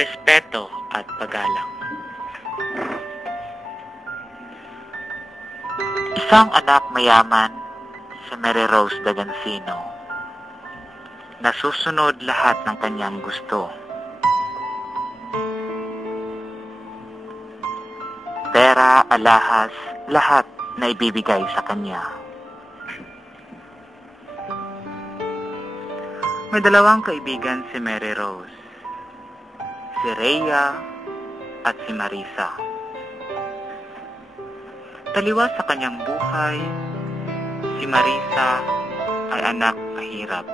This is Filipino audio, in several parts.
respeto at paggalang. Isang anak mayaman si Mary Rose Dagansino na susunod lahat ng kanyang gusto. Pera, alahas, lahat na ibibigay sa kanya. May dalawang kaibigan si Mary Rose, si Rhea at si Marisa. Taliwas sa kanyang buhay, si Marisa ay anak mahirap.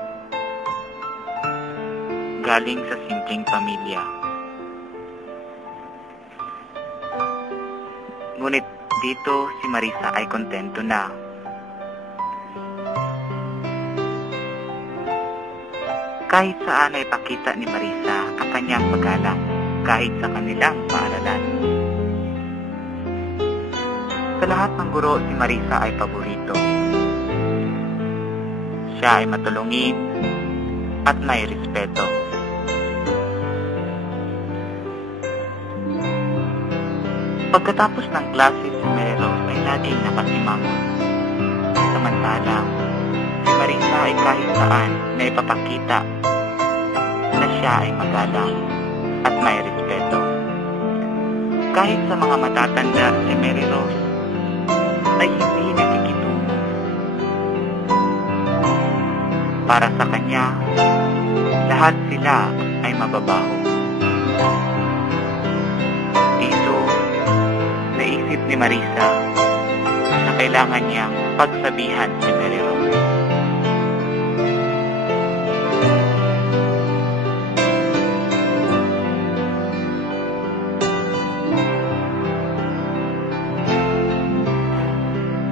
Galing sa simpleng pamilya. Ngunit dito si Marisa ay kontento na. Kahit saan ay pakita ni Marisa kanyang paggalang kahit sa kanilang paaralan. Sa lahat ng guro, si Marisa ay paborito. Siya ay matulungin at may respeto. Pagkatapos ng klase, si Meros ay laging nakasimangon. Samantalang, si Marisa ay kahit saan na ipapakita siya ay magalang at may respeto. Kahit sa mga matatanda si Mary Rose ay hindi nakikitungo. Para sa kanya, lahat sila ay mababaho. Dito, naisip ni Marisa na kailangan niyang pagsabihan si Mary Rose.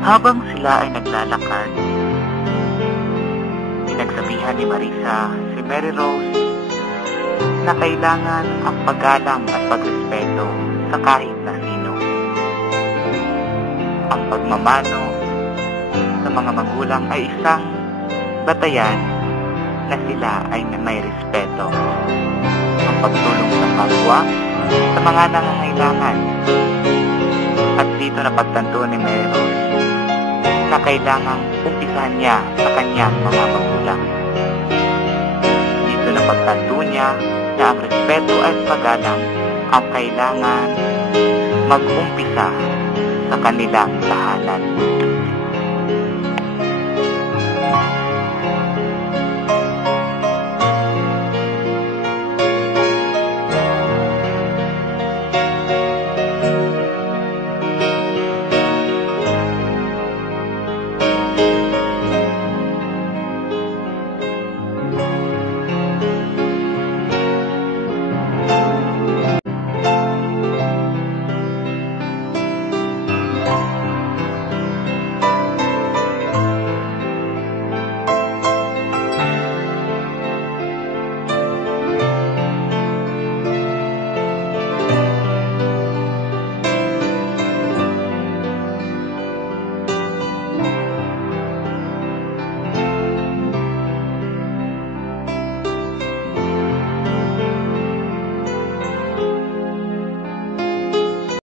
Habang sila ay naglalakad, pinagsabihan ni Marisa si Mary Rose na kailangan ang paggalang at pagrespeto sa kahit na sino. Ang pagmamano sa mga magulang ay isang batayan na sila ay may respeto. Ang pagtulong sa kapwa sa mga nangangailangan at dito na pagtanto ni Mary Rose na kailangang umpisahan niya sa kanyang mga magulang. Dito na pagtanto niya na ang respeto at paggalang ang kailangan mag-umpisa sa kanilang tahanan.